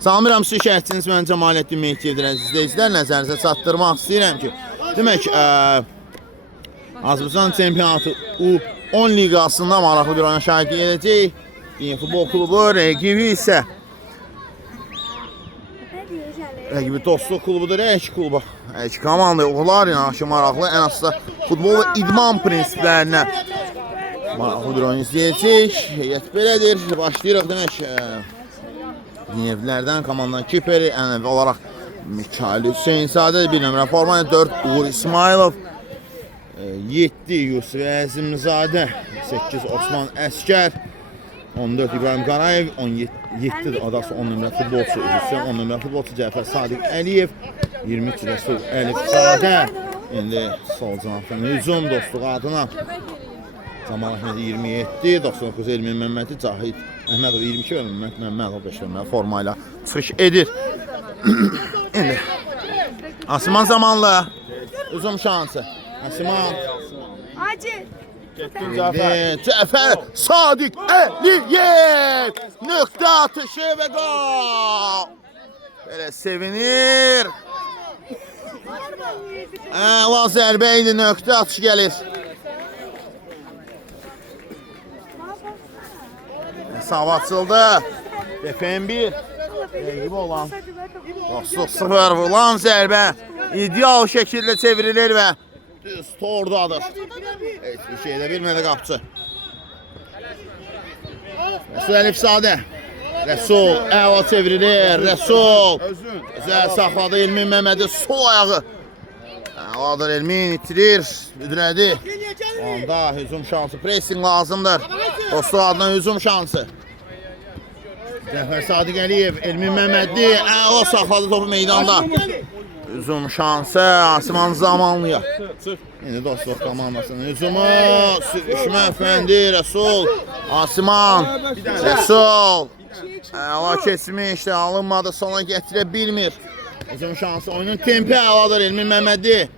Salamıram sizi şəhətçiniz, mən Cəmaləddin Mehdiyev izləyicilər, nəzərinizə çatdırmaq istəyirəm ki, demək, Azərbaycan çempionatı U10 liqasında maraqlı bir oyuna şahidlik edəcək. Yeni futbol klubu, rəqibi isə rəqibi Dostluq klubudur, iki klubu. İki komanda oğullar yanaşı maraqlı, ən asıda futbol və idman prinsiplərinə maraqlı bir oyun izləyəcək. Heyət belədir, başlayırıq demək. Dinləyicilərdən komandanın kiperi ənəvi olaraq Mikail Hüseynzadə, 1 nömrə formayla 4 Uğur İsmailov, 7 Yusuf Əzimzadə, 8 Osman Əskər, 14 İbrahim Qarayev, 17 adası 10 nömrə futbolçu Hüseyin, 10 nömrə futbolçu Cəfər Sadiq Əliyev, 23 Rəsul Əlifzadə, indi sol canatdan hücum Dostluq adına Camal Əhmədi 27, 99 Elmin Məmmədi, Cahid Əhmədov 22 və Məhməd Məmmədov 5 nömrə formayla çıxış edir. İndi Asiman zamanlı hücum şansı. Asiman. Cəfər Sadiq Əliyev nöqtə atışı və qol. Belə sevinir. Əla zərbə idi, nöqtə atışı gəlir. Hesab açıldı. Defən 1. Rəqib olan Dostluq 0 vurulan zərbə ideal şəkildə çevrilir və düz tordadır. Heç bir şey də bilmədi qapçı. Rəsul Əlifzadə. Rəsul əla çevrilir. Rəsul gözəl saxladı Elmin Məmmədi, sol ayağı. Əladır Elmin, itirir, üdrədi. Onda hücum şansı, pressing lazımdır. Dostluq adına hücum şansı. Cəfər Sadiq Əliyev, Elmin Məmmədi, əla saxladı topu meydanda. Hücum şansı, Asiman zamanlıya. İndi Dostluq komandasının hücumu, sürüşmə Əfəndi, Rəsul, Asiman, Rəsul. Əla keçmişdi, alınmadı, sona gətirə bilmir. Hücum şansı, oyunun tempi əladır Elmin Məmmədi.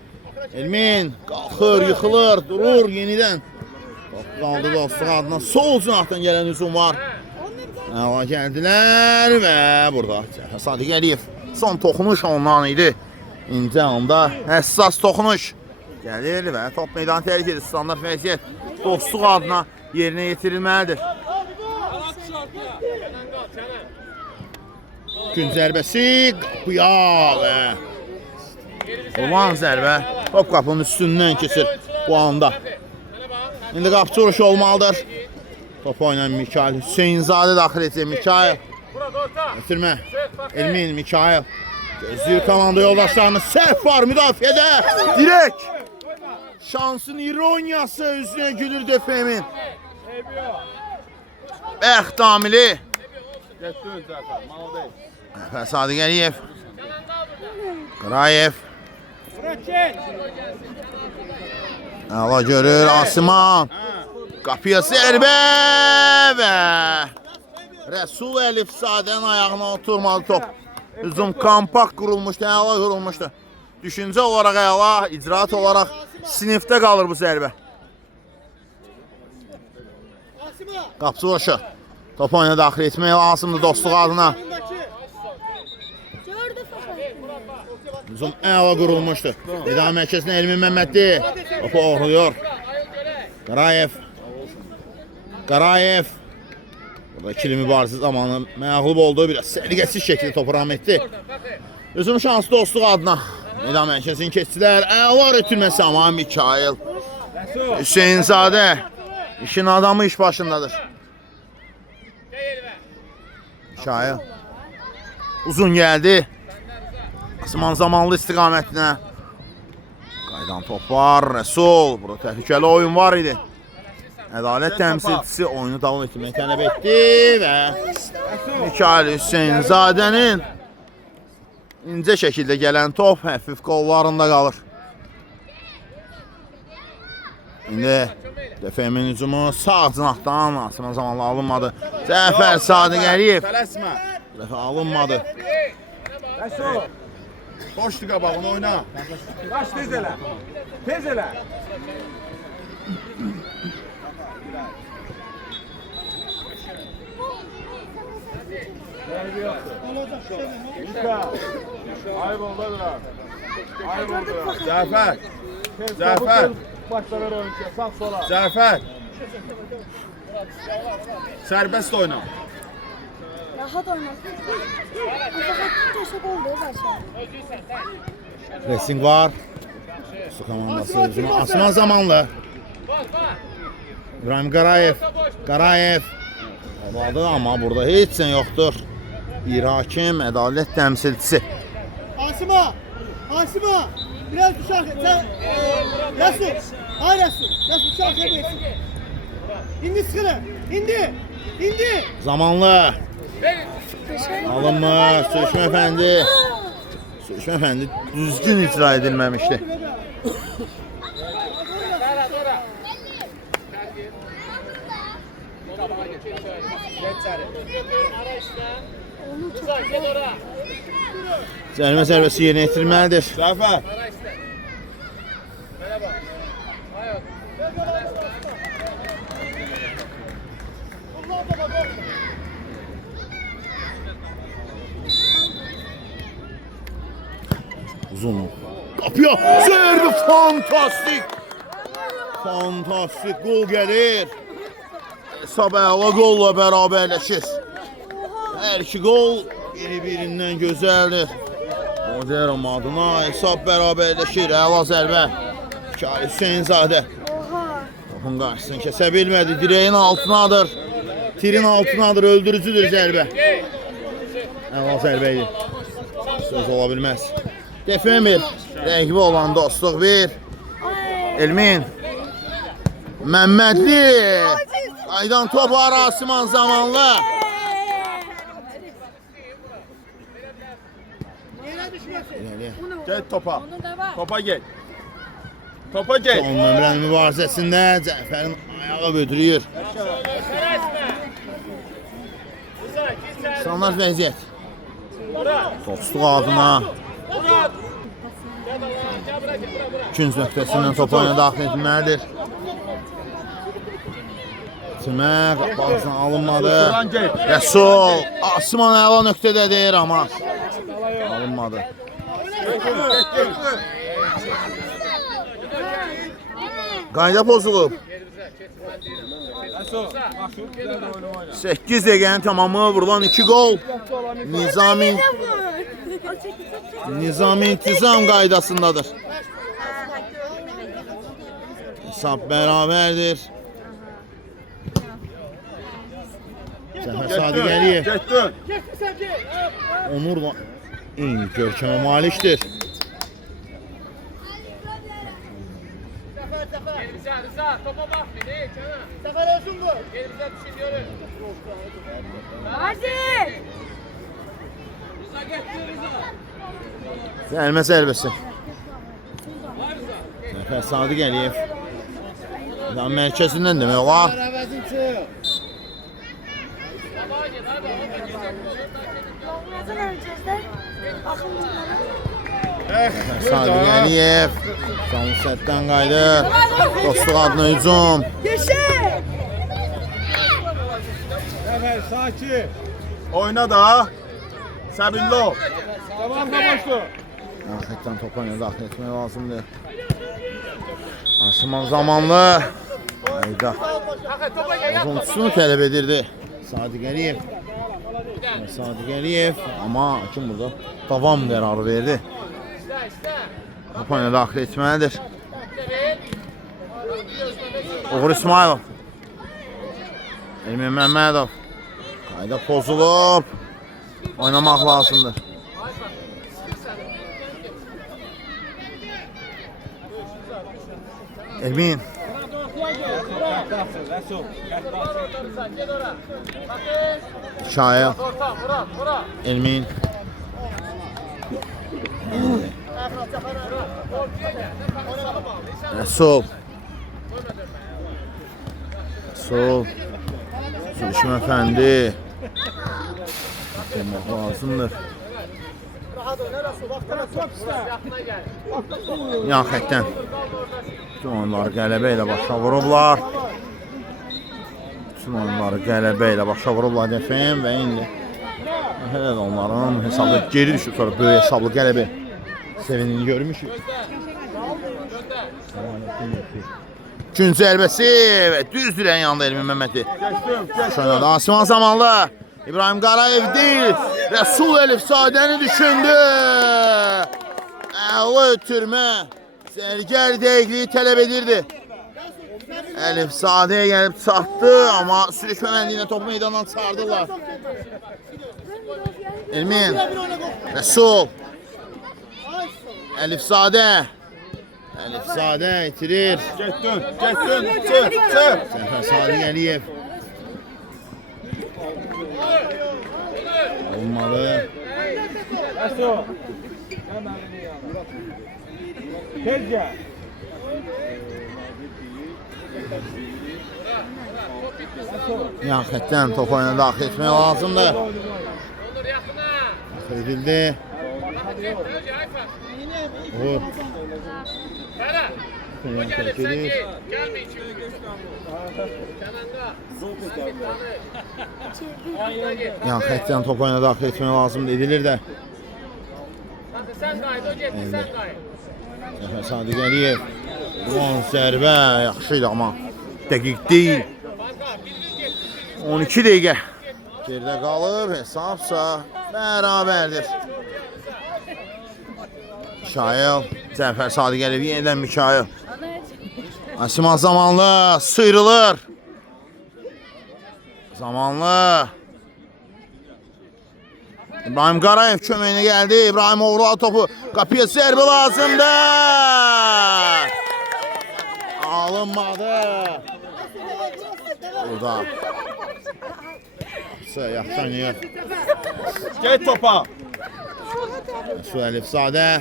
Elmin qalxır, yıxılır, durur yenidən. Qaldı Dostluq adına, sol cinahdan gələn hücum var. Əla gəldilər və burada Cəfər Sadiq Əliyev. Son toxunuş ondan idi. İncə anda həssas toxunuş gəlir və top meydanı təhlük edir. Standart vəziyyət Dostluq adına yerinə yetirilməlidir. Gün zərbəsi qapıya və olan zərbə top qapının üstündən keçir bu anda. İndi qapçı vuruşu olmalıdır. Top oynayan Mikail Hüseynzadə daxil edəcək. Mikail ötürmə. Elmin, Mikail gözləyir komanda yoldaşlarını. Səhv var müdafiədə. Dirək. Şansın ironiyası üzünə gülür Defemin. Bəxt amili. Sadiq Əliyev. Qarayev. Əla görür Asiman. Qapıya zərbə və Rəsul Əlifzadənin ayağına oturmadı top. Hücum kompakt qurulmuşdu, əla qurulmuşdu. Düşüncə olaraq əla, icraat olaraq sinifdə qalır bu zərbə. Qapçı vuruşu. Top oyuna daxil etmək lazımdır Dostluq adına. Hücum əla qurulmuşdu. İdam mərkəzinə Elmin Məmmədi. Topu oğurluyor. Qarayev. Qarayev. Burada ikili mübarizə zamanı məğlub oldu. Biraz səliqəsiz şəkildə topu ram etdi. Hücum şansı Dostluq adına. İdam mərkəzini keçdilər. Əla ötürməsi ama Mikail Hüseynzadə. İşin adamı iş başındadır. Mikail. Uzun gəldi. Asiman zamanlı istiqamətinə. Qaydan top var. Rəsul. Burada təhlükəli oyun var idi. Ədalət təmsilçisi oyunu davam etməyi tələb etdi və Mikail Hüseynzadənin incə şəkildə gələn top həfif qollarında qalır. İndi Defemin hücumu sağ cinahdan Asiman zamanlı alınmadı. Cəfər Sadiq Əliyev. Alınmadı. Boşdu qabağını oyna. Qaç tez elə. Tez elə. Ayıp oldu biraz. Ayıp oldu biraz. Zəfər. Zəfər. Başlar oyuncu. Sağ sola. Zəfər. Sərbəst oyna. Rahat oynasın. Fakat köşe oldu başa. Pressing var. Su komandası hücuma asman zamanlı. İbrahim Qarayev. Qarayev. Avadı ama burada heç sen yoktur. Bir hakim, ədalət təmsilçisi. Asima. Asima. Biraz dışarı. Sen Resul. Hay Resul. Resul dışarı versin. İndi sıkıra. İndi. İndi. Zamanlı. Alınma. Sürüşme efendi. Sürüşme efendi düzgün icra edilmemişti. Cərimə zərbəsi yerinə yetirilməlidir. Zəfər. Uzun. Kapıyor. Zerbi fantastik. Fantastik gol gelir. Hesab əla golla bərabərləşir. Hər iki gol biri-birindən gözəldir. Modern adına hesab bərabərləşir. Əla zərbə. Kari Hüseynzadə. Topun qarşısını kəsə bilmədi. Direğin altınadır. Tirin altınadır. Öldürücüdür zərbə. Əla zərbə idi. Söz ola bilməz. Defemir. Rəqibi olan dostluq bir. Elmin. Məmmədli. Aydan top Arasman zamanlı. Get topa. Topa get. Topa get. Son nömrənin mübarizəsində Cəfərin ayağı büdrüyür. Standart vəziyyət. Dostluq adına. İkinci nöqtəsindən top oyuna daxil edilməlidir. Timə qapağısına alınmadı. Rəsul Asman əla nöqtədə deyir amma alınmadı. Qayda pozulub. 8 dəqiqənin tamamı vurulan 2 gol. Nizami intizam qaydasındadır. Hesab bərabərdir. Zəfər Sadiq Əliyev. Getdin. Onurla eyni görkəmə malikdir. Rıza, topa bak beni, canım. Sefer olsun bu. Elimize düşünüyoruz. Hadi. Rıza getir Rıza. Gəlmə zərbəsi. Zəfər Sadiq Əliyev. Yan mərkəzindən demək olar. Əvəzin çıx. Lazım öleceğiz de. Bakın bunlara. Sadiq Əliyev. Canlı sətdən qaydı. Dostluq adına hücum. Yeşil. Zəfər sakin. Oyna da. Səbirli ol. Tamam kapaştı. Ahətdən topa ilə daxil etmək lazımdır. Asman zamanlı. Ayda. Uzunçusunu tələb edirdi. Sadiq Əliyev. Sadiq Əliyev. Amma kim burada? Davam qərarı verdi. Topa ilə daxil etməlidir. Uğur İsmailov. Elmin Məmmədov. Qayda pozulub. Oynamaq lazımdır. Elmin. Şair. Elmin. Resul. Resul. Sürüşüm efendi. Yapmak lazımdır. Yan xətdən. Bütün oyunları qələbə ilə başa vurublar. Bütün oyunları qələbə ilə başa vurublar defem və indi Hələ də onların hesabı geri düşüb, sonra böyük hesablı qələbə sevinini görmüşük. Gün zərbəsi və düz dirəyin yanında Elmin Məmmədi. Şöyle Asiman zamanlı. İbrahim Qarayev değil. Resul Elifzadəni düşündü. Əla ötürmə. Zərgər dəqiqliyi tələb edirdi. Elifzadəyə gəlib çatdı, amma sürüşməmənliyinə topu meydandan çıxardılar. Elmin, Resul, Elifzadə. Elifzadə itirir. Getdin, çıx. Zəfər Sadiq Əliyev. Olmalı. Tez gel. Yan xətdən top oyuna daxil etmək lazımdır. Olur yaxına. Edildi. Vur. Fərə. O gəlib sən ki. Gəlmə içeri. Kənanda. Yan xətdən top oyuna daxil etmək lazımdır. Edilir də. Sən qayıt, o getdi, sən qayıt. Zəfər Sadiq Əliyev. Ulan zərbə yaxşıydı amma dəqiq deyil. 12 dəqiqə geridə qalıb, hesabsa bərabərdir. Mikail, Zəfər Sadiq Əliyev yenidən Mikail. Asiman zamanlı sıyrılır. Zamanlı. İbrahim Qarayev köməyinə gəldi. İbrahim uğurladı topu. Qapıya zərbə lazımdır. Alınmadı. Burada. Yaxşı oynayır. Get topa. Resul Elifzadə.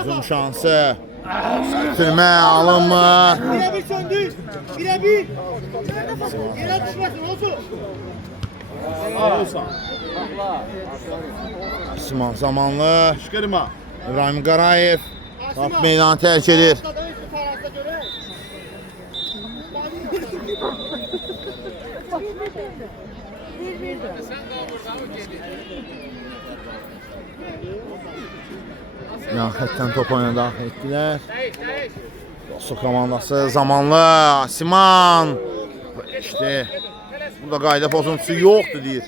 Uzun şansı. Bitirmə alınmır. Birebir söndü. Birebir. Yere düşmesin olsun. Asiman zamanlı. Çıkarma. İbrahim Qarayev. Top meydanı tərk edir. Yan xətdən top oyuna daxil etdilər. Su komandası zamanlı. Asiman. İşte burada qayda pozuntusu yoxdur deyir.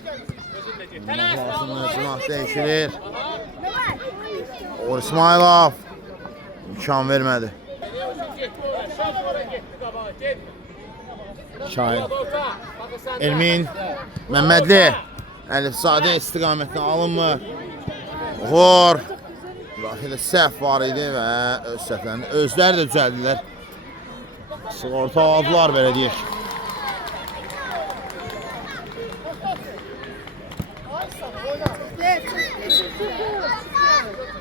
Lazımlı cinah dəyişilir. Uğur İsmailov imkan vermədi. Şahin Elmin Məmmədli Əlifzadə istiqamətinə alınmır. Uğur daxilə səhv var idi və öz səhvlərini özləri də düzəldilər. Sığorta aldılar belə deyək.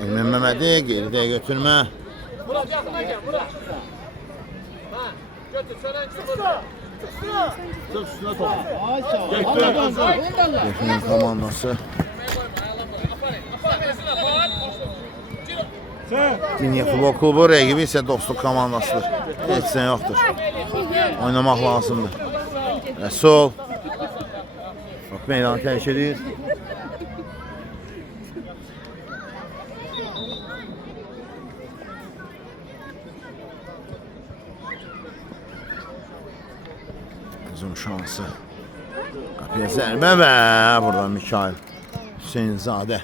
Elmin Məmmədi geridə götürmə. Murat yaxına gəl, Murat. Ha, götür, sönən çıxır. Götürmə komandası. Dünya Futbol Klubu rəqibi isə dostluq komandasıdır. Heç nə yoxdur. Oynamaq lazımdır. Rəsul. Top meydanı tərk edir. Uzun şansı. Qapıya zərbə və burada Mikail Hüseynzadə.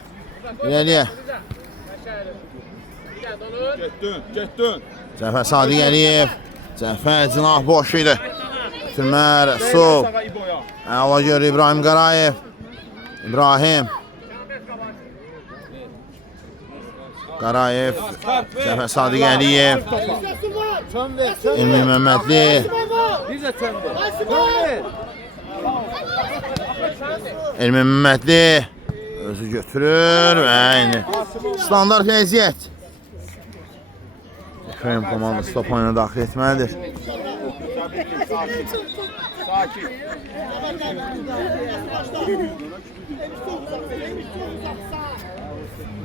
İləliyə. Getdin. Zəfər Sadiq Əliyev. Zəfər cinah boş idi. Bitirmə Rəsul. Əla görür İbrahim Qarayev. İbrahim. Qarayev. Zəfər Sadiq Əliyev. Elmin Məmmədli. Elmin Məmmədli. Özü götürür və indi standart vəziyyət. Efendim komandası top oyuna daxil etməlidir.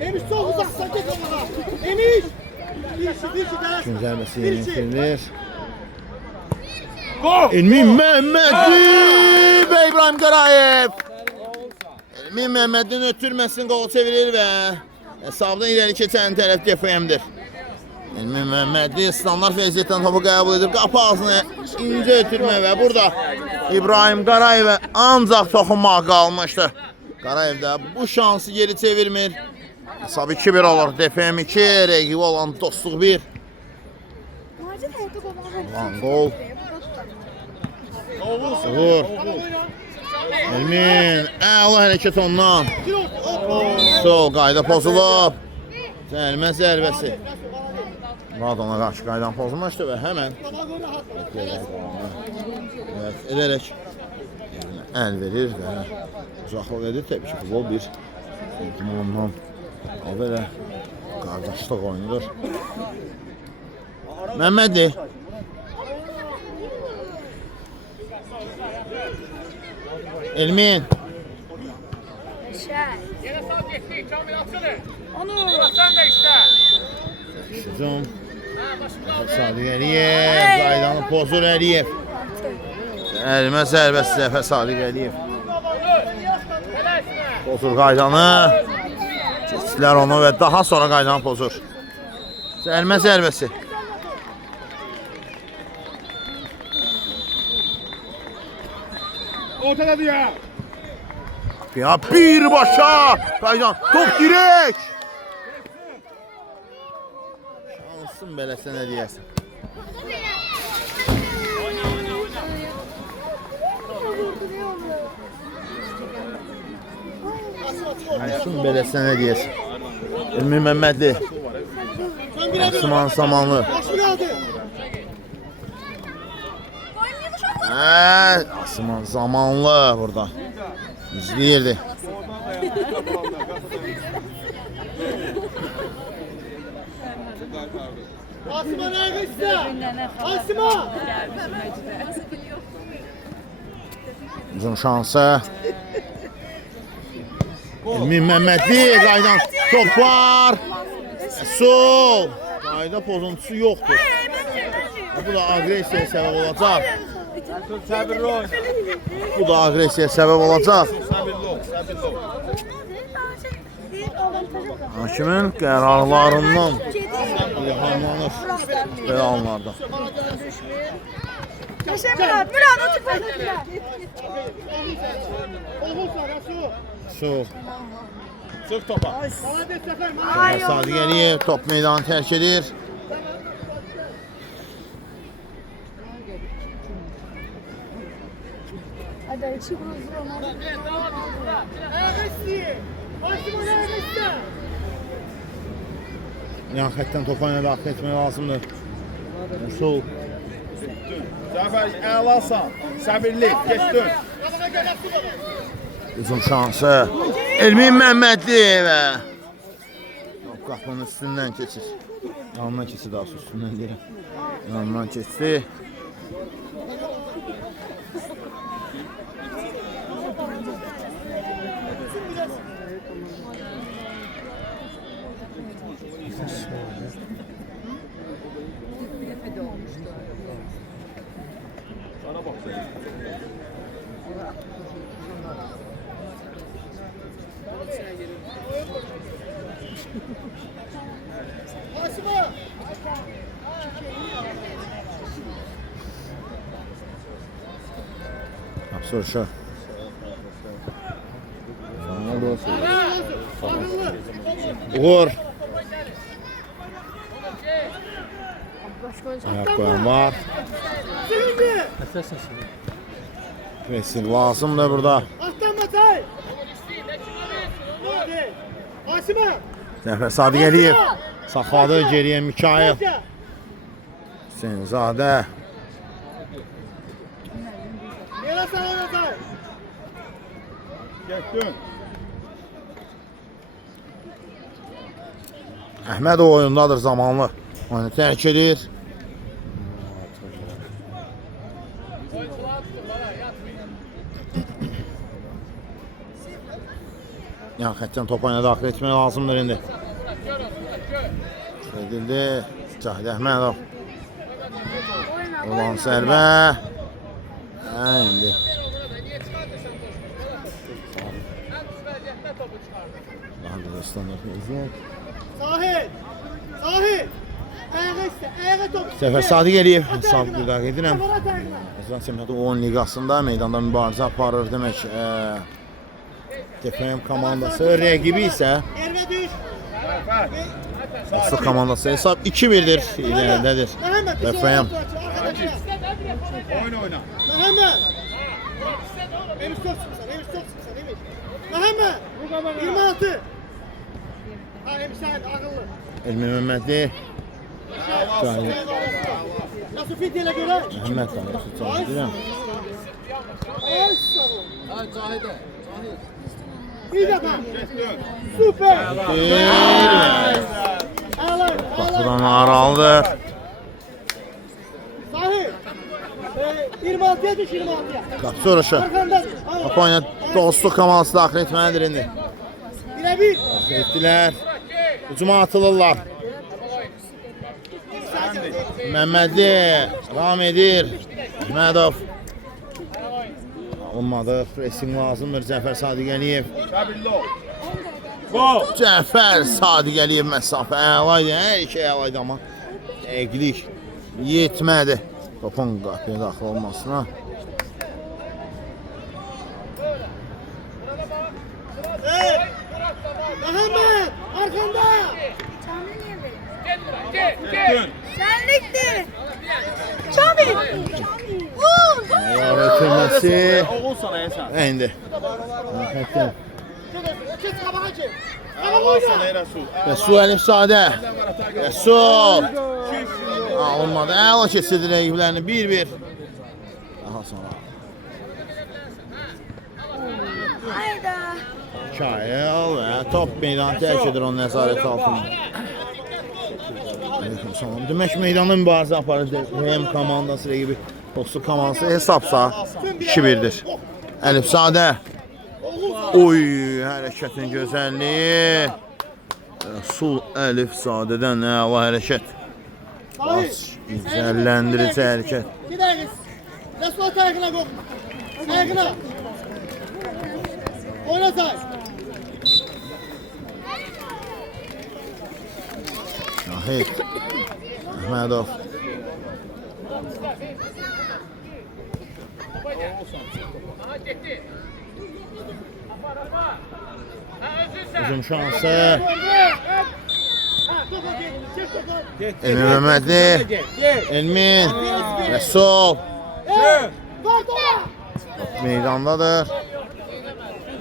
Emiş çok uzaksa git ona. Emiş. Gün zərbəsi yenilir. Elmin Məmmədli və İbrahim Qarayev. Min Məhəmmədin ötürməsin, qol çevirir və hesabdan irəli keçən tərəf DFM-dir. Min Məhəmmədi standart vəziyyətdən topu qəbul edib, qapı ağzına incə ötürmə və burada İbrahim Qarayevə ancaq toxunmaq qalmışdı. Qarayev də bu şansı geri çevirmir. Hesab 2-1 olur. DFM 2, rəqibi olan Dostluq 1. Lan gol. Vur. Elmin, əla hərəkət ondan. Sol qayda pozulub. Cəlmə zərbəsi. Radona qarşı qaydan pozulmuşdu və həmən edərək əl verir və uzaqlıq edir. Təbii ki, futbol bir ondan belə qardaşlıq oynayır. Məhəmmədi. Elmin. Yere sağ geçti. Kamil atsana. Onu. Sen de işte. Şuzum. Sadiq Əliyev. Qaydanı pozur Əliyev. Əlimə zərbəsi Zəfər Sadiq Əliyev. Pozur qaydanı. Keçdilər onu və daha sonra qaydanı pozur. Əlimə zərbəsi. Ortaladı ya. Ya birbaşa qaydan. Top dirək. Şansın beləsə nə deyərsən. Şansın beləsə nə deyərsən. Elmi Məhəmmədli. Asman Samanlı. Asman Zamanlı burada izləyirdi. Asma nerede işte? Asma! Uzun şansı. Elmi Məhəmmədli qaydan top var. Sol. Qayda pozuntusu yoxdur. Bu da agresiya səbəb olacaq. Bu da agresiya səbəb olacaq. Hakimin qərarlarından ilhamlanır belə anlarda. Murad otur. Sol. Çık topa. Sadiq Əliyev top meydanı tərk edir. Hadi içi bunu. Yan xəttdən topa ilə daxil etmək lazımdır. Sol. Zafer əlasan. Səbirlik. Geç dön. Uzun şansı. Elmin Məhəmmədli və top qapının üstündən keçir. Yanından keçir daha sonra üstündən deyirəm. Yanından keçdi. Soruşa. Uğur. Ayak koyan var. Pressing lazımdır burada. Aslan Matay! Asma! Zəfər Sadiq Əliyev saxladı geriyə Mikail. Hüseynzadə. Yere sağ Matay! Geç dön. Əhməd o oyundadır zamanlı. Oyunu tərk edir. Yan xətdən top oyuna daxil etmək lazımdır indi. Edildi. Cahid Əhmədov. Ulan sərbə. İndi. Standart uzun. Sahil. Sahil. Ayağa iste. Ayağa top. Səfər Sadiq Əliyev hesab qıdaq edirəm. Kafalar ayağına. Azərbaycan çempionatı 10 liqasında meydanda mübarizə aparır demək. TFM komandası rəqibi isə Erve düş. Aslı komandası hesab 2-1'dir. İlerindədir. Mehmet. bir şey TFM. yaptı, arkadaşına. Oyna oyna. Mehmet. Emir çok sıkışan. Emir çok sıkışan. Emir. Mehmet. 26. Ha Emir sen akıllı. Elmi Məhəmmədli. Cahil. Nasıl fidyeyle göre? Məhəmməd tanıyırsa cahil edirəm. Ay sağ ol. Bir defa. Süper. Ağlar. Buradan aralıdır. Sahil. 26'ya düş 26'ya. Qapı soruşu. Arkandan. Japonya dostluq komandası daxil etməlidir indi. Birebir. Etdilər. Hücuma atılırlar. Məhəmmədli ram edir. Əhmədov. Olmadı. Pressing lazımdır. Cəfər Sadiq Əliyev. Sabillo. Cəfər Sadiq Əliyev məsafə əlaydı. Hər iki əlaydı amma dəqiqlik yetmədi. Topun qapıya daxil olmasına. Mehmet. Arkanda. Senlikti. Çabi. Ötürməsi. Oğul sana Esan. İndi. Həqiqətən. Kes kabağa çek. Oğul sana Resul. Rəsul Əlifzadə. Rəsul. Olmadı. Əla keçirdi rəqiblərini 1-1. Daha sonra. Hayda. Kayıl və top meydanı tərk edir onun nəzarəti altında. Demək meydanda mübarizə aparır RM komandası rəqibi dostluq komandası hesabsa 2-1'dir. Əlifzadə. Oy, hərəkətin gözəlliyi. Rəsul Əlifzadədən əla hərəkət. Güzəlləndirici hərəkət. Gideriz. Resul ayakına korkma. Ayakına. Oyna say. Şahid. Əhmədov. Uzun şansı. Elmi Məhəmmədli. Elmin. Rəsul. Top meydandadır.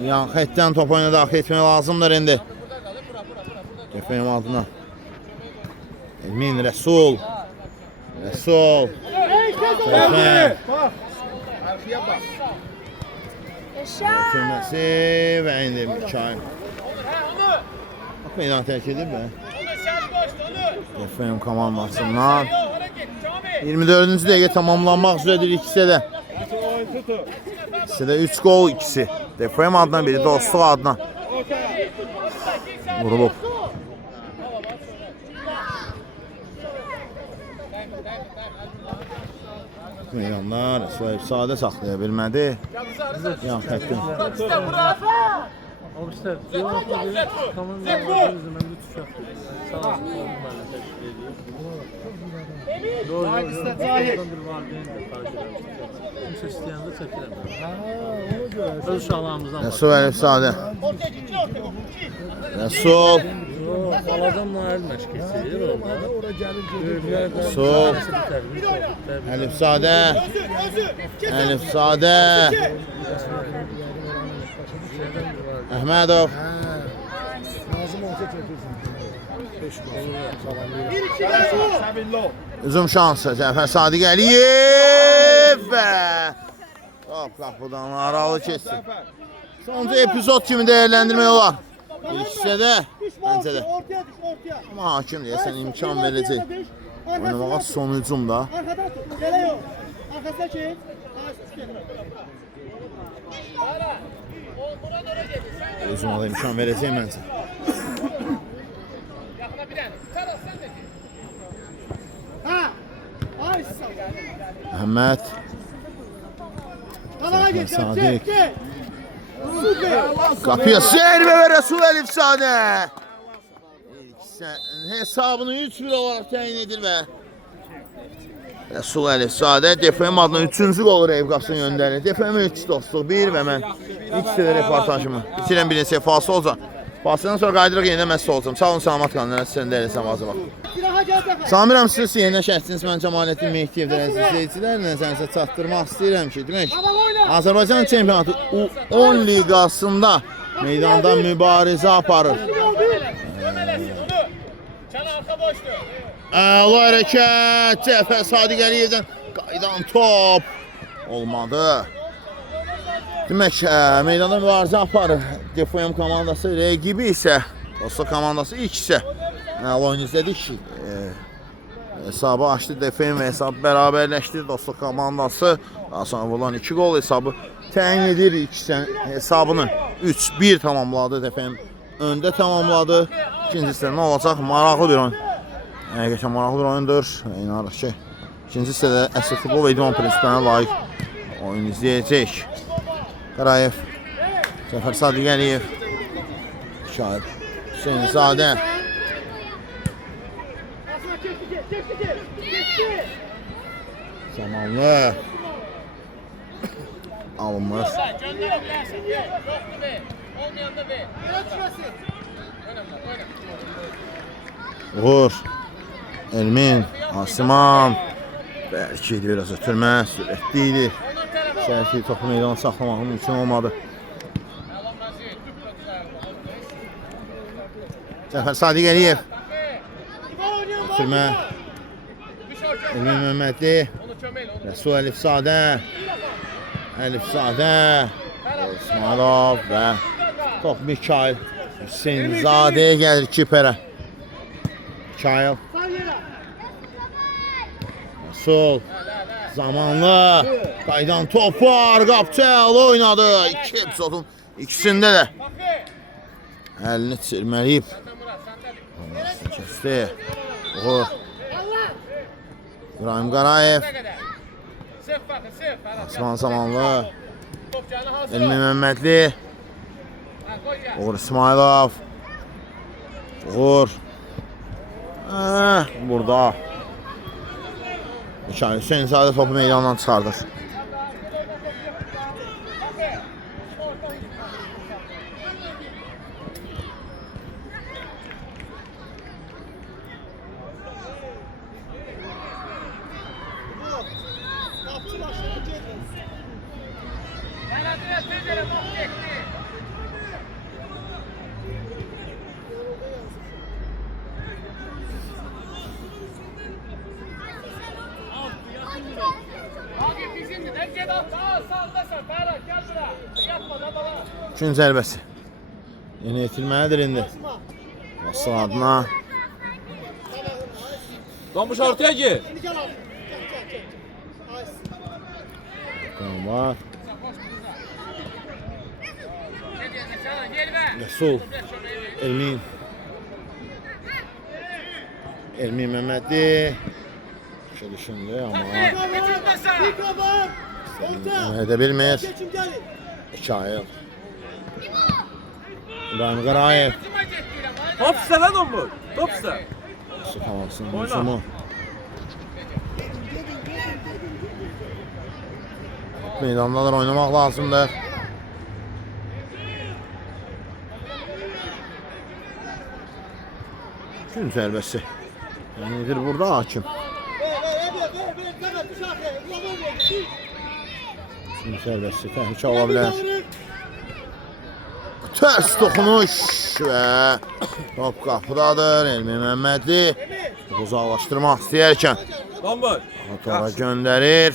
Yan xəttdən top oyuna daxil etmək lazımdır indi. Gefəyim adına. Elmin, Rəsul. Rəsul. Gefəyim. Yaşa. Kürməsi və indi Mikail. Bak meydan tərk edib mi? Gefəyim komandasından. 24-cü dəqiqə tamamlanmaq üzrədir ikisi də. İkisi də 3 gol, ikisi. Defrem adına, biri dostluq adına. Vurulub. Meydanlar sadə saxlaya bilmədi. Yan xəttin. Almışlar. Tamam. Ben de tuşak. Sağ olsun. Doğru. Kimse istəyəndə çəkirəm. Öz uşaqlarımızdan var. Rəsul Əlifzadə. Rəsul. Baladan Noel məşqçisi orada. Rəsul. Əlifzadə. Əlifzadə. Əhmədov. Sabillo. Üzüm şansı Cəfər Sadiq Əliyev və top qapıdan aralı keçsin. Sonuncu epizod kimi dəyərləndirmək olar. İlk hissədə məncə də. Ortaya düş ortaya. Amma hakim deyəsən imkan verəcək. Oynamağa son hücumda. Arkadan tut. Gele yok. Arkasına çek. Hücuma da imkan verəcək məncə. Ha. Ay sağ. Məhəmməd. Kabağa geç. Sadiq. Çek. Kapıya zərbə və Rəsul Əlifzadə. Hesabını 3-1 olaraq təyin edir və Rəsul Əlifzadə DFM adına 3-cü qolu Reyvqasını göndərir. DFM 3 dostluq 1 və mən X-də reportajımı bitirəm, bir neçə falsı olacaq. Falsıdan sonra qayıdırıq yenidən məsələ olacaq. Sağ olun, salamat qalın. Sizin də eləsəm azı bax. Samirəm, siz yenidən şəhsiniz. Mən Cəmaləddin Mehdiyevdir, əziz izləyicilər. Nəzərinizə çatdırmaq istəyirəm ki, demək, Azərbaycan çempionatı U10 liqasında meydanda mübarizə aparır. Əla hərəkət, Cəfər Sadiq Əliyevdən qayıdan top olmadı. Demək, meydanda mübarizə aparır. DFM komandası rəqibi isə, dostluq komandası ilk isə oyun izlədik ki, hesabı açdı DFM və hesabı bərabərləşdi. Dostluq komandası daha sonra vurulan 2 qol hesabı təyin edir. Hesabını 3-1 tamamladı. DFM öndə tamamladı. İkincisi nə olacaq? Maraqlı bir oyun. Həqiqətən maraqlı bir oyundur. İnanırıq ki, ikinci hissədə əsl futbol və idman prinsiplərinə layiq oyun izləyəcək. Qarayev, Cəfər Sadiq Əliyev, Şahid Hüseynzadə. Zamanlı alınmır. Uğur, Elmin, Asiman. Bəlkə idi biraz ötürmə, sürətli idi. Şərfi topu meydana saxlamaq mümkün olmadı. Cəfər Sadiq Əliyev. Ötürmə. Elmin Məhəmmədli. Rəsul Əlifzadə. Əlifzadə. İsmailov və top Mikail Hüseynzadəyə gəlir kiperə. Mikail. Rəsul. Zamanlı. Qaydan top var. Qapçəl oynadı. İki epizodun ikisində də əlini çirməliyib. Kəsdi. Uğur. İbrahim Qarayev. Osman Zamanlı. Elmi Məhəmmədli. Uğur İsmailov. Uğur. Burada Mikail Hüseynzadə topu meydandan çıxardır. Gün zərbəsi yeni etilməlidir indi. Nasıl adına Donmuş ortaya gir. var. Rəsul Elmin Məhəmmədli düşündü amma edə bilmir. Mikail İbrahim Qarayev. Top sizə lan Donmuş. Top sizə. Su kamaksının hücumu. Meydandalar oynamaq lazımdır. Gün zərbəsi. Nedir burada hakim? Gün zərbəsi təhlükə ola bilər. Tərs toxunuş və top qapıdadır. Elmi Məhəmmədli uzaqlaşdırmaq istəyərkən Tora göndərir.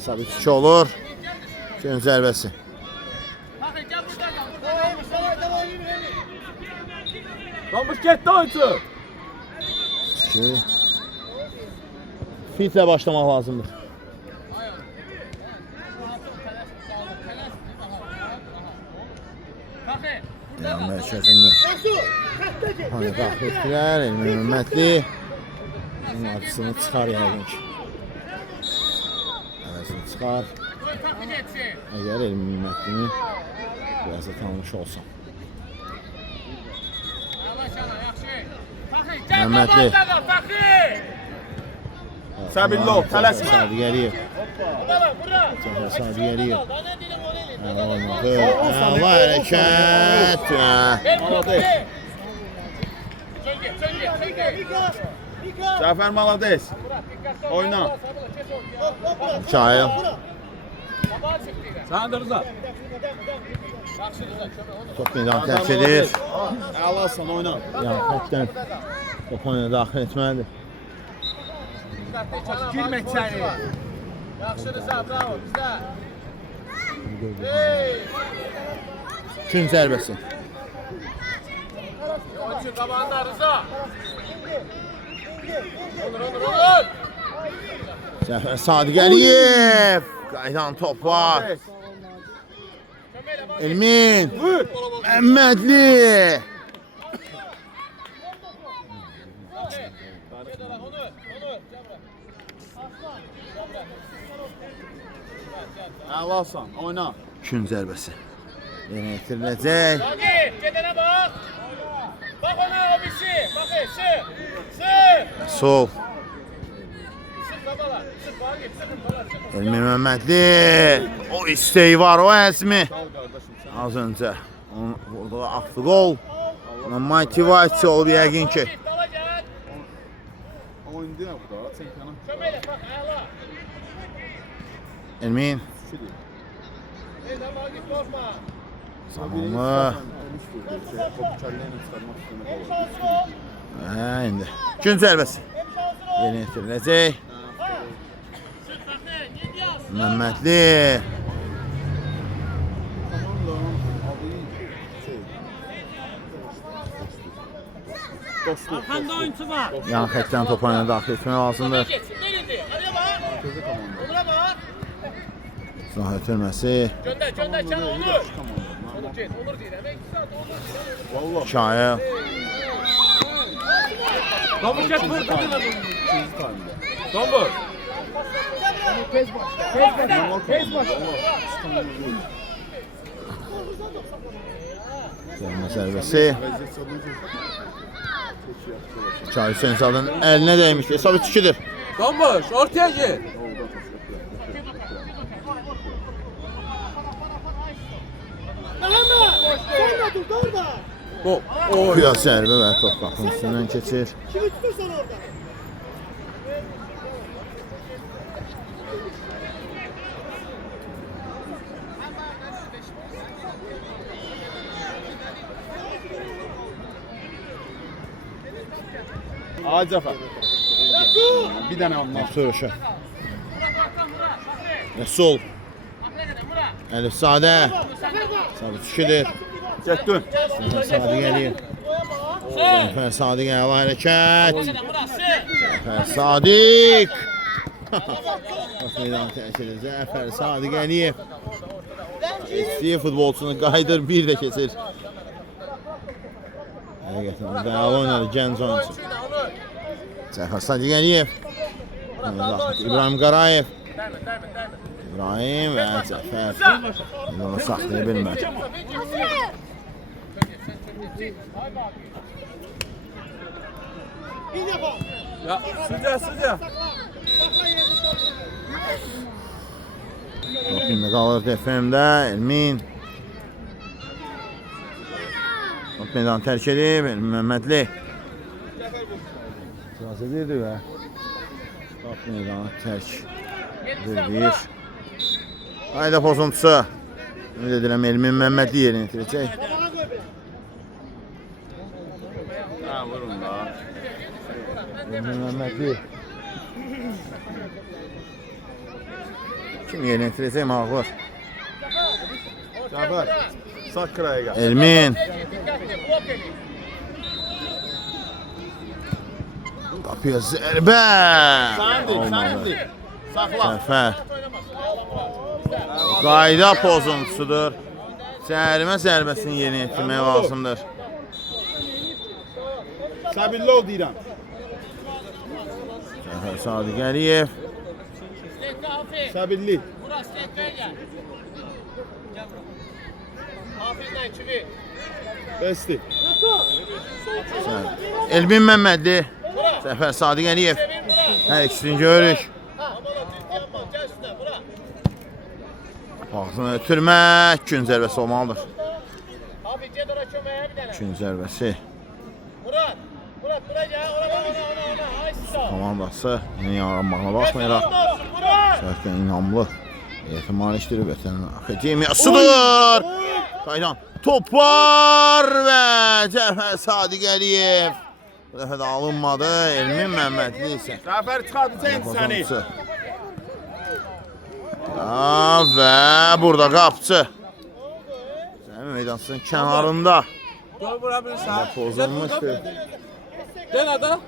Sabit 2 olur. Gün zərbəsi. Donmuş getdi oyuncu. Fitlə başlamaq lazımdır. Yan mərkəzindən hani daxil etdilər. Elmi Məhəmmədli onun acısını çıxar yəqin ki. Əvəzini çıxar. takip etsin. Əgər Elmin Məddini biraz da tanımış olsam. Yavaş yavaş, yaxşı. Fakir, gel Məhəmmədli. babandan Fakir. Səbirli ol, tələsmə. Sadiq Əliyev. Baba, bura. Cəfər Sadiq Əliyev. Ne dilim onu elin. Olmadı. Əla hərəkət. Cəfər Malades. Oyna. Çayıl. Sən də Rıza. Top meydanı tərk edir. Əlasan, oyna. Yəni xətdən top oyuna daxil etməlidir. Girmə içəri. Yaxşı Rıza, bravo, bizdə. Gün zərbəsi. Oyuncu qabağında Rıza. Olur. Cəfər Sadiq Əliyev. Qaydan top var. Elmin. Məhəmmədli. Əlasan, oyna. Gün zərbəsi. Yenə yetiriləcək. Hadi, gedene bak. Bak ona o birisi. Bakın, sığ. Sol. Sık babalar. Sık bana git, sıkın babalar, sıkın. Elmin Məhəmmədli. O isteği var, o əzmi. Sağ ol qardaşım. Az öncə onun vurduğu atlı gol. Ona motivasiya olub yəqin ki. Dala gel. Oyundu ya bu da, çempiona. Çömeyle bak, ayala. Elmin. Neyse bana git, korkma. Tamamı. Topu kəlləyə çıxarmaq istəmək olur. İndi. Gün zərbəsi. Yenə yetiriləcək. Sık bakın, git yaz. Məhəmmədli. Arkanda oyuncu var. Yan xətdən top oyuna daxil etmək lazımdır. Geçsin, nerede? Araya bak. Onura bak. Silah ötürməsi. Gönder, çana Onur. Onur git, Onur değil. Hemen 2 saat Onur değil. Vallahi. Şayı. Topu get vur. İkinci taymda. Topu. Gəlmə zərbəsi. Çay Hüseyin Sadın əlinə dəymişdi. Hesabı 2-dir. Bomboş, ortaya gir. Mehmet! Sonra dur, orada. Biraz zərbə və top qapının üstündən keçir. Kimi tutursan orada? Ay Cəfər. Bir dənə ondan. Soruşa. Rəsul. Əlif Sadə. Hesabı 2-dir. Getdin. Sadiq Əliyev. Cəfər Sadiq əla hərəkət. Cəfər Sadiq. Bax meydanı tərk edir. Cəfər Sadiq Əliyev. İstəyir futbolçunu qaydır, bir də keçir. Həqiqətən də əla oynadı gənc oyuncu. Cəfər Sadiq Əliyev. İbrahim Qarayev. İbrahim və Cəfər. Onu saxlaya bilmədi. Bir defa. Ya, sizce. Şimdi qalır DFM-də Elmin. Top meydanı tərk edib Elmin Məhəmmədli. İtiraz edirdi və top meydanı tərk edilir. Ayda pozuntusu. Ümid edirəm Elmin Məhəmmədli yerini itirəcək. Babana koy be. Ha vurun da. Elmin Məhəmmədli. Kim yerini itirəcək maraqlar. Cəfər. Sağ qıraya gəl. Elmin. Dikkatli, blok edin. Qapıya zərbə. Səndir. Saxla. Cəfər. Qayda pozuntusudur. Cərimə zərbəsini yerinə yetirmək lazımdır. Səbirli ol deyirəm. Cəfər Sadiq Əliyev. Bekle hafif. Səbirli. Murat Bəsdir. Elmin Məmmədli, Zəfər Sadiq Əliyev. Hər ikisini görürük. Ağzını ötürmək, gün zərbəsi olmalıdır. Gün zərbəsi. Murat buraya gel. Ona. Komandası yeni yaranmağına baxmayaraq Sərkən inamlı ehtimal iştirir vətənin akademiyasıdır. Qaydan top var və Cəfər Sadiq Əliyev bu dəfə də alınmadı. Elmin Məmmədli isə Zəfər çıxardacaq səni. Və burada qapçı Cəmi meydansının kənarında Gol vura bilirsən. pozulmuşdur. Gel ada.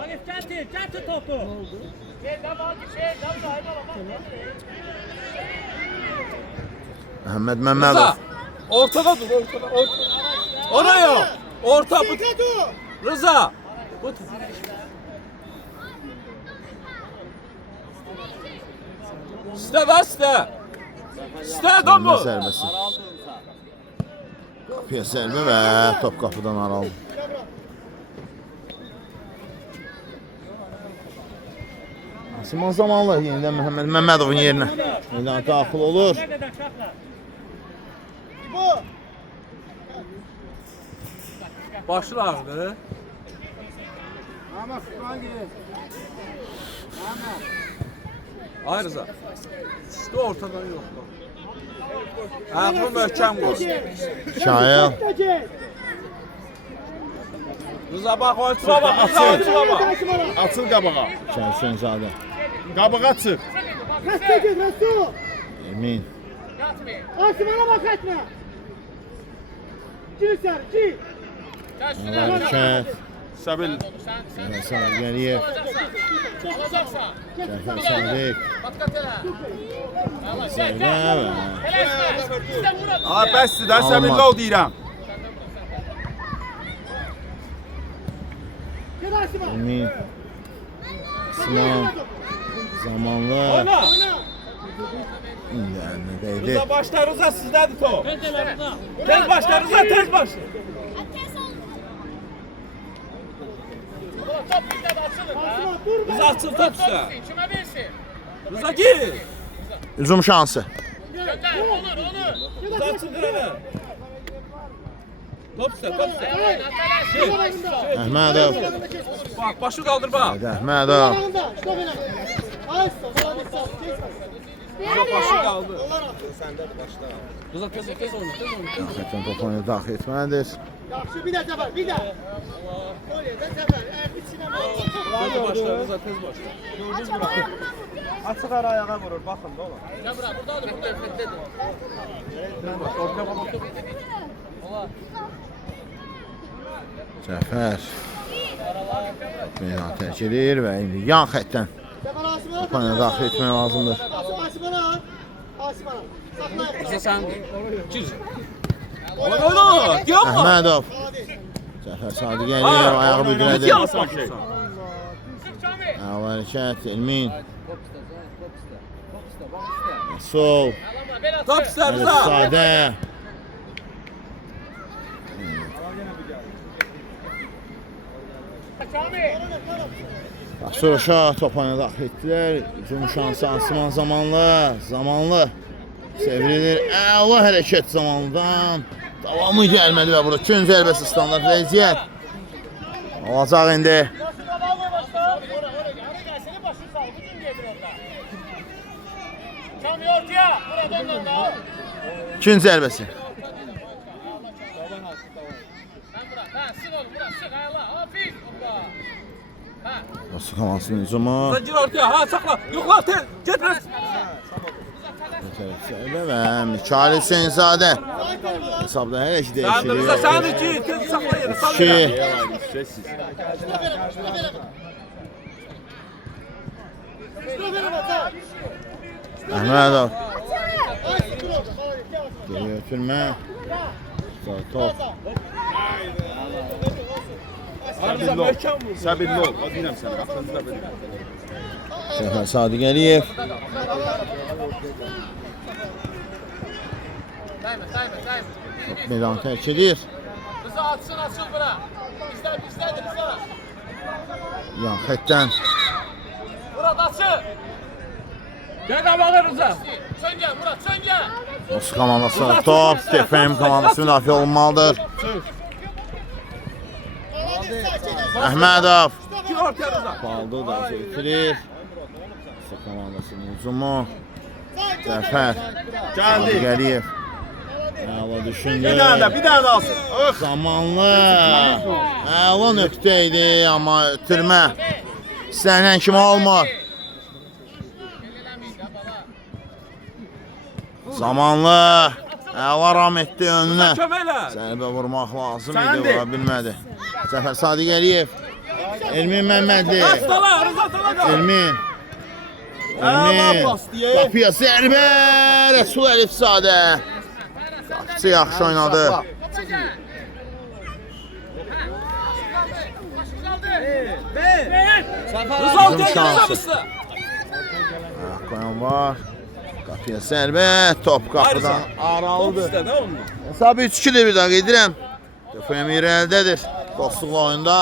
Arif getir topu. Devam Məhəmməd Məmmədov Ortada dur, ortada. Oraya. Orta bu. Dikkat dur. Rıza. Bu. İste ver iste. İste Dönmə adamı. zərbəsi. Qapıya zərbə və top qapıdan araldı. Asiman zamanla yenidən Məhəmməd Məmmədovun yerinə meydana daxil olur. Bu. Başlı ağrıdı. Ay Rıza. İşte ortadan yok. Ağrı möhkəm qoy. Şayıl Rıza bak oyuncuya bak. Rıza oyuncuya bak. Açıl qabağa. Şəmsünzadə Qabağa çıx. Kaç çekiyor Resul? Emin Asımana bak etme. Gir sen gir. Hərəkət Səbil. Zəfər Sadiq Əliyev Zəfər Sadiq Zərbə və Ha bəsdir də Səbillə o deyirəm. Gir Asıman. Emin Sinan Zamanlı Oyna. İndi dəydi. Rıza başla Rıza sizdədir top. Tez başla Rıza tez başla. Asıman dur be. Rıza açıl top üstə. Kime versin? Rıza gir. Hücum şansı Gönder. Olur. Rıza açıl direne. Top üstə top üstə. Əhmədov Bak başı kaldır bak. Əhmədov Yanında. Stop elə. Ayısta. Bana bir sağ. Rıza başı kaldı. Rıza tez oyna tez oyna. Yaxşıdan topunu daxil etməlidir. Yaxşı bir də Zəfər bir də. Gol yerdən Zəfər. Əgər bir sinema. Tez başla Rıza tez başla. Açıq ara ayağa vurur. Baxın da ola. Cəfər meydan tərk edir və indi yan xəttdən Zəfər Asımana. topunu daxil etmək lazımdır. Asımana. Asımana. Saxlayın. Rıza sen gir. Oyna oyna. Yapma. Əhmədov Cəfər Sadiq Əliyev ayağı büdrədi. Yapma. Əvvəl hərəkət Elmin Sol Top üstə Əlif Rıza. Sadə Soruşa topunu daxil etdilər. Hücum şansı Asiman zamanlı çevrilir. Əla hərəkət zamanından davamı gəlməli və burada gün zərbəsi standart vəziyyət olacaq indi. Gün zərbəsi. Nasıl komansın hücumu? Rıza gir ortaya. Ha sakla. Yok lan tez. Git Rıza. Zərbə və Mikail Hüseynzadə hesabda hər iki Sen de Rıza dəyişiriyor. sen de gir. Tez sakla yeri. Sal 2 yeri. Əhmədov geri ötürmə. Top Səbirli ol. Səbirli ol. O deyirəm sənə. Axırıncı da belə. Zəfər Sadiq Əliyev. Meydan tərk edir. Rıza atsın, açıl bura. Bizdedir Rıza. Yan xəttdən. Murat açıl. Gel qabağa Rıza. Çön gel Murat, çön gel. Rus komandası top. TFM komandası müdafiə olunmalıdır. Əhmədov. Gir ortaya Rıza. Baldı da itirir. Rus komandasının hücumu. Zəfər Sadiq Əliyev. Əla düşündü. Bir dənə də alsın. Zamanlı. Əla nöqtə idi, amma ötürmə istənilən kimi olmur. Zamanlı. Əla ram etdi önünə. Köməklə. Zərbə vurmaq lazım idi, Səndir. vura bilmədi. Zəfər Sadiq Əliyev. Elmin Məmmədli. Rıza dala. Elmin. Əla pas deyə. Qapıya zərbə. Rəsul Əlifzadə. Qapıcı yaxşı oynadı. Rıza Bizim şansı. Rıza. Qoyan var. Qapıya zərbə. Top qapıdan aralıdır. İstə də onu. Hesabı 3-2-dir bir daha qeydirəm. Döfəm irəlidədir. Dostluq oyunda.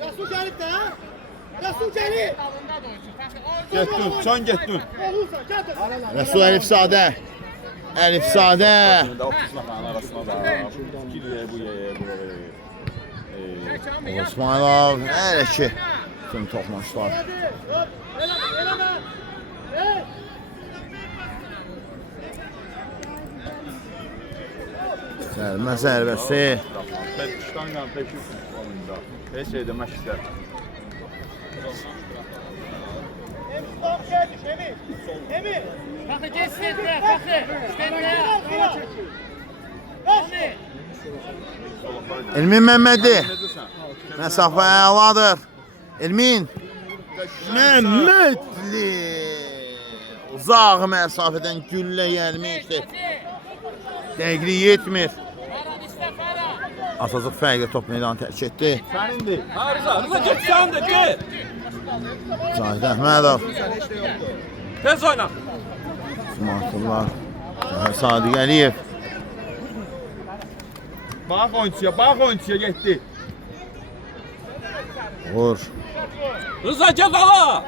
Resul gelip de ha. Resul gelip. Getdin, can getdin. Olursa getir. Rəsul Əlifzadə. Əlifzadə. Şimdi 30 nəfərin arasına da. Giriyə bu yaya bu. İsmailov. Hələ ki. Tüm toxmaçlar. Eleme. Hey. Zərbə zərbəsi. Pəkistan qardaşı oyunda. Heç şey demək istər. Emir. Bakı geç stende, bakı. Stende. Elmin Məmmədi. Məsafə əladır. Elmin. Məmmədli. Uzaq məsafədən güllə gəlmişdir. Dəqiqlik yetmir. Asazıq fərqli top meydanı tərk etdi. Sənindir. Ha Rıza. Rıza get sen de get. Zahid Əhmədov. Tez oyna. Smartullah. Zəfər Sadiq Əliyev. Bax oyunçuya getdi. Vur. Rıza get ala.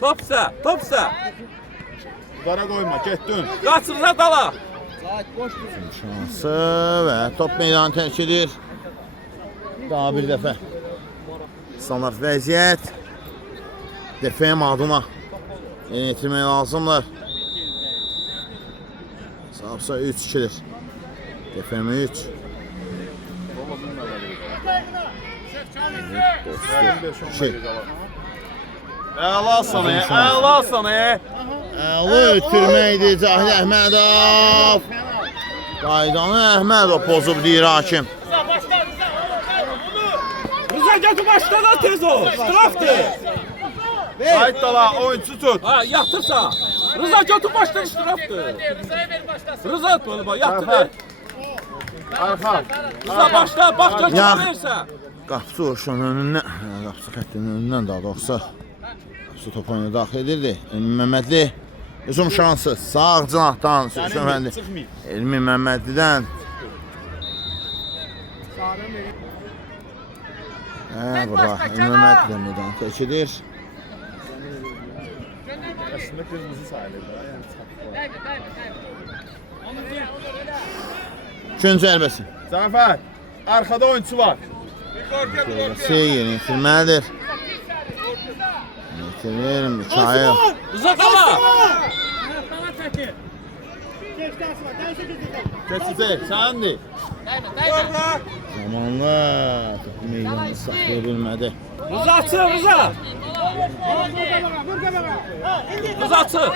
Topsa. Qara qoyma, getdin. Qaç Rıza dala. Şansı və top meydanı tərk edir. Daha bir dəfə. Standart vəziyyət. DFM adına yeni yetirmək lazımdır. Sapsa 3-2'dir. DFM 3. Əla sana, əla sana. Əla ötürməkdir Cahid Əhmədov. Qaydanı Əhmədov pozub deyir hakim. Rıza get başla da tez ol. Ştraftır. Qayıt dala, oyunçu tut. Ha yatırsa. Rıza get başla ştraftır. Rıza'ya ver başlasın. Rıza böyle bak yatır. Arxa. Rıza başla bak Ya. götür versə. Qapısı Orşun önündən, qapısı xəttinin önündən daha doğrusu. Qapısı top oyuna daxil edirdi. Elmin Məmmədli. Hücum şansı sağ cinahdan Sürüşən Əfəndi. Elmin Məmmədlidən. Bura Elmin Məmmədli meydan tərk edir. Əslində qırmızı sayılır. İkinci zərbəsi. Zəfər, arxada oyunçu var. Zərbəsi yeni itirməlidir. Yetirir Mikail. Rıza dala. Geçti Asma. Derse gizli. Keçəcək, səndir. Zamanlı topu meydanı saxlaya bilmədi. Rıza açır Rıza. Vur kabağa. Ha, indi. Rıza açır.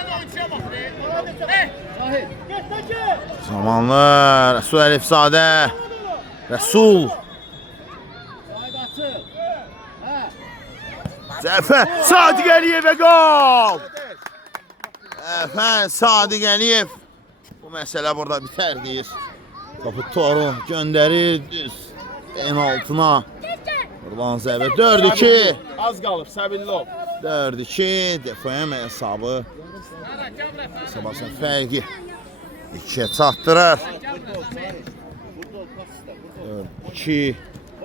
Geç takip. Zamanlı Rəsul Əlifzadə. Rəsul. Zəfər Sadiq Əliyevə qol. Efendim Sadiq Əliyev. Bu məsələ burada bitər deyir. Topu Toru göndərir düz penaltına. Buradan zərbə 4-2. Az qalıb, səbirli ol. 4-2 DFM hesabı. Sabahın fərqi 2-yə çatdırır. 4-2.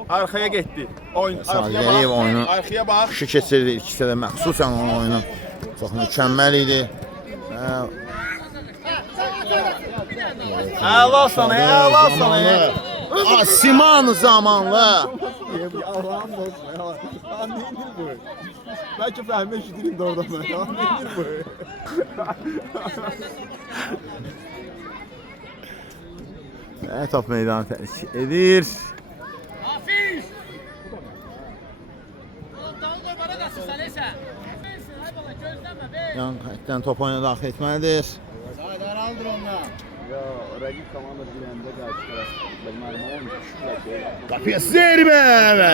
Arxaya getdi. Oyun Sadiq Əliyev oyunu Arxaya bax. yaxşı keçirdi. İkisi də məxsusən onun oyunu çox mükəmməl idi. Əla sana, əla sana. Asiman zamanlı. Allah'ım olsun ya. Lan neydir bu? Belki Fehmi eşidirim de orada ben. Lan neydir bu? Top meydanı tərk edir. Hafiz! Dalı koy bana qalsın sən isə. Ay bala gözlənmə be. Yan həkdən top oyuna daxil etməlidir. Ya rakip komanda birinde karşı taraf. Benim armağan düşükler. Qapıya zərbə və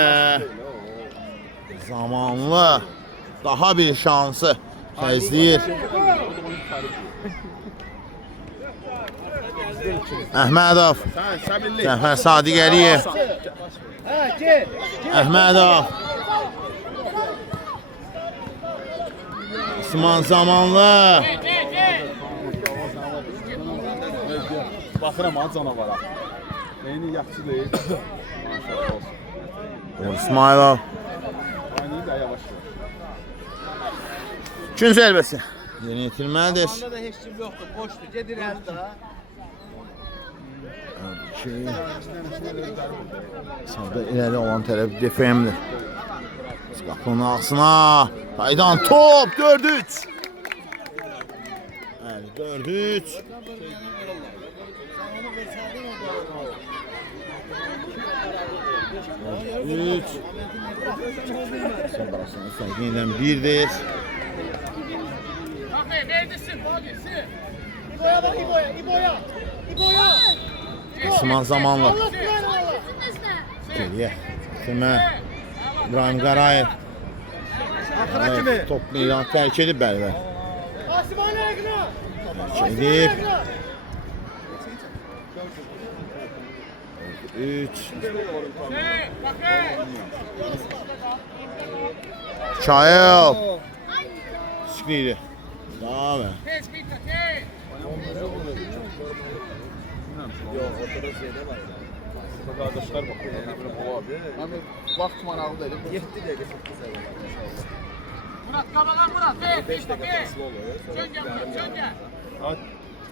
zamanlı daha bir şansı təzləyir. Əhmədov, Sen səbirli. Cəfər Sadiq Əliyev. Əhmədov. Osman zamanlı. Baxıram ha canavara. Neyini yaxşı deyil. Maşallah olsun. İsmailov. Aynıyı da yavaş. Gün zərbəsi. Yeni yetirməlidir. Onda da heç kim yoxdur, boşdur. Gedir əldə. Sağda ileri olan tərəf DFM-dir. Qapının ağzına. Qaydan top 4-3. Bəli 4-3. Yeniden birdir. Hafiz verdisin, bağlısı. İbo'ya bak İbo'ya. İbo'ya. İbo'ya. Osman zamanlı. Allah güven Allah. Geriye. Kimə? İbrahim Qarayev. Axıra kimi? Top meydan tərk edib bəli. Asimane Ekra. Edib. 3. Çayıl. Sıkıydı. Daha be. Tez bir tez. Kardeşler bakıyor. Hani vaxt manalı dedim. 7 dəqiqə çox güzel. Murat kabalan Murat. Ver 5 dakika. Çön gel Murat çön gel. At.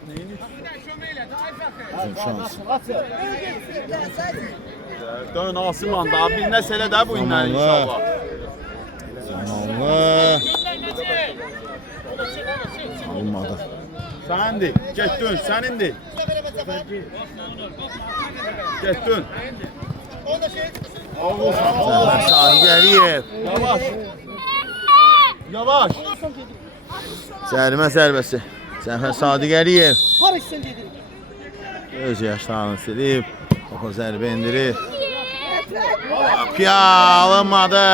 Neyini? Bir daha şömeyle. Daha ifakı. Şans. Dön Asiman da bir məsələ də bu inlər inşallah. Zamanlı. Olmadı. Sənindir. Get dön, sənindir. Get dön. Orada şey. Cəfər Sadiq Əliyev. Yavaş. Yavaş. Cərimə zərbəsi. Cəfər Sadiq Əliyev. Paris sen dedin. Öz yaşlarını silib. Topu zərbə indirir. Qapıya alınmadı.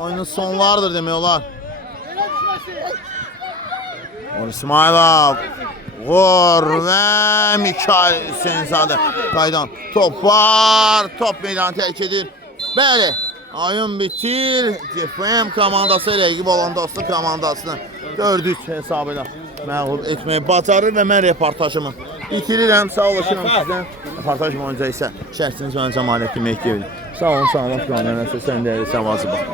Oyunun sonlardır demək olar. Helal düşməsin. İsmailov. Vur və Mikail Hüseynzadə. Qaydan top var. Top meydanı tərk edir. Bəli. Oyun bitir. GFM komandası rəqib olan dostluq komandasını 4-3 hesabıyla məğlub etməyi bacarır və mən reportajımı bitirirəm. Sağ olasın sizdən. Reportaj boyunca isə şərhsiniz və Cəmaləddin Mehdiyev. Sağ olun, sağ olun. Sən də səvazı bax.